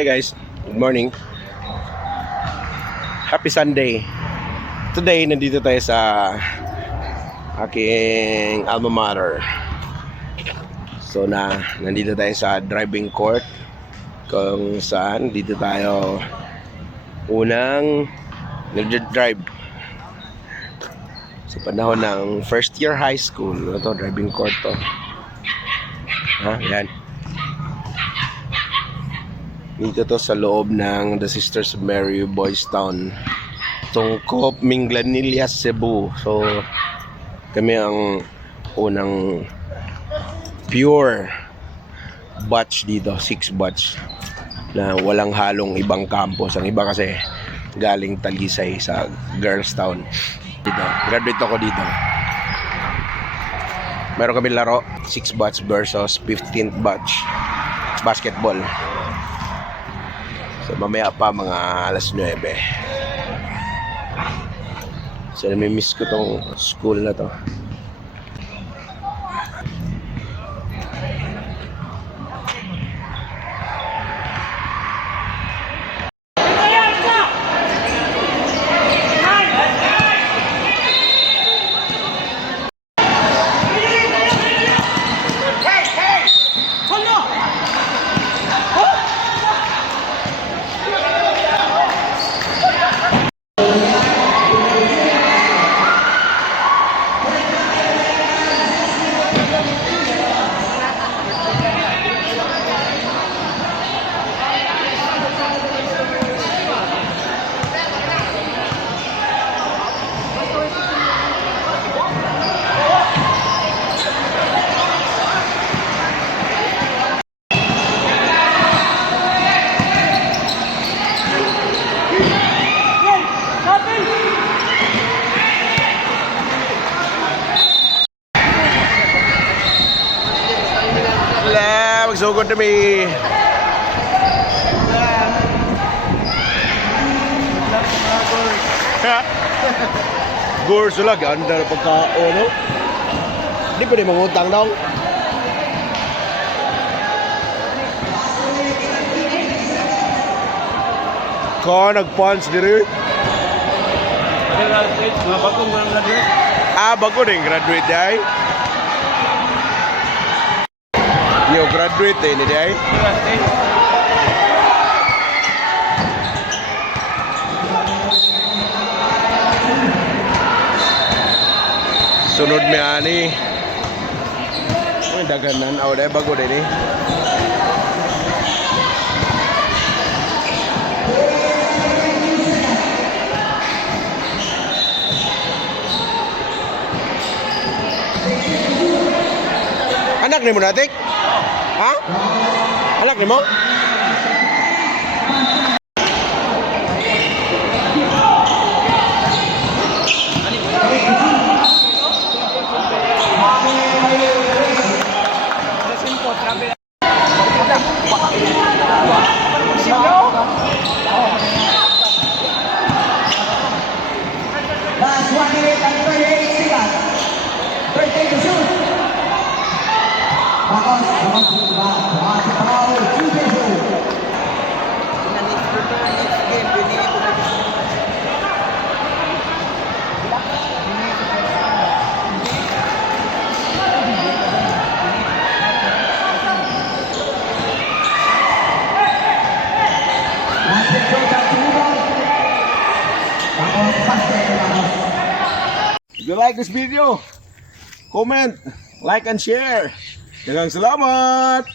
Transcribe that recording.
Hey guys, good morning. Happy Sunday. Today, nandito tayo sa aking alma mater. So nandito tayo sa driving court kung saan dito tayo unang nag-drive sa panahon ng first year high school. Ito, driving court to. Yan. Dito to sa loob ng The Sisters of Mary Boys Town, Tungkop, Minglanilla, Cebu. So kami ang unang pure batch dito, 6 batch na walang halong ibang campus. Ang iba kasi galing Talisay sa Girls Town. Dito, graduate ako dito. Meron kami laro, 6 batch versus 15th batch basketball. So mamaya pa mga alas 9. So nami-miss ko tong school na to. Magsugod na may Gor sila ganda na pagkaon, no? Di pa rin mangutang daw. Nag-punch diri. Mga bagong graduate. Bago din graduate day. Yo graduate ni day. Sunod mi ani. Daganan aw day bago din ni. Anak ni mo natik? Ha? Anak ni mo? If you like this video, comment, like and share. Daghang salamat!